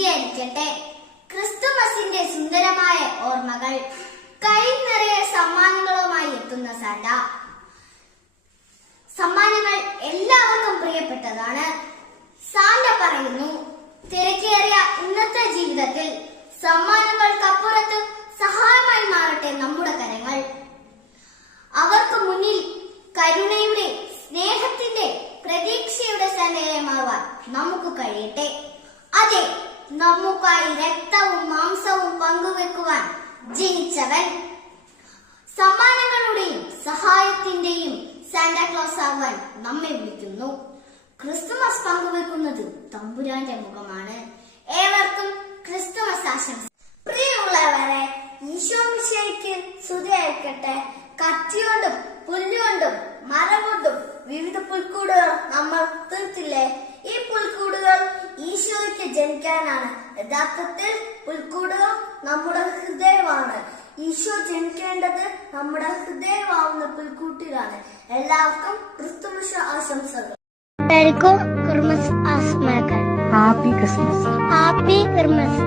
സ്തുതിയായിരിക്കട്ടെ. ക്രിസ്തുമസിന്റെ സുന്ദരമായ ഓർമ്മകൾ. കൈ നിറയെ സമ്മാനങ്ങളുമായി എത്തുന്ന സാന്റ. സമ്മാനങ്ങൾ എല്ലാവർക്കും പ്രിയപ്പെട്ടതാണ്. സാന്റ പറയുന്നു, തിരക്കേറിയ ഇന്നത്തെ ജീവിതത്തിൽ സമ്മാനങ്ങൾക്കപ്പുറത്ത് സഹായമായി മാറട്ടെ നമ്മുടെ കരങ്ങൾ. അവർക്ക് മുന്നിൽ കരുണയുടെ, സ്നേഹത്തിന്റെ, പ്രതീക്ഷയുടെ സന്നദ്ധമാവാൻ നമുക്ക് കഴിയട്ടെ. അതെ, നമുക്കായി രക്തവും മാംസവും പങ്കുവെക്കുവാൻ ജനിച്ചവൻ, സമ്മാനങ്ങളുടെയും സഹായത്തിന്റെയും സാന്റാക്ലോസ് ആവാൻ നമ്മെ വിളിക്കുന്നു. ക്രിസ്തുമസ് പങ്കുവെക്കുന്നത് തമ്പുരാന്റെ മുഖമാണ്. ഏവർക്കും ക്രിസ്തുമസ് ആശംസ. പ്രിയമുള്ളവരെ, ഈശോ മിശിഹായ്ക്ക് സ്തുതിയായിരിക്കട്ടെ. കത്തിയോണ്ടും പുല്ലുകൊണ്ടും മരം കൊണ്ടും വിവിധ പുൽക്കൂടുകൾ നമ്മൾ തീർത്തില്ലേ? ഈ പുൽക്കൂടുകൾ ഈശോയ്ക്ക് ജനിക്കാനാണ്. യഥാർത്ഥത്തിൽ പുൽക്കൂടുകൾ നമ്മുടെ ഹൃദയമാണ്. ഈശോ ജനിക്കേണ്ടത് നമ്മുടെ ഹൃദയമാവുന്ന പുൽക്കൂട്ടിലാണ്. എല്ലാവർക്കും ക്രിസ്തുമസ് ആശംസകൾ. ക്രിസ്മസ് ആശംസകൾ. Happy Christmas.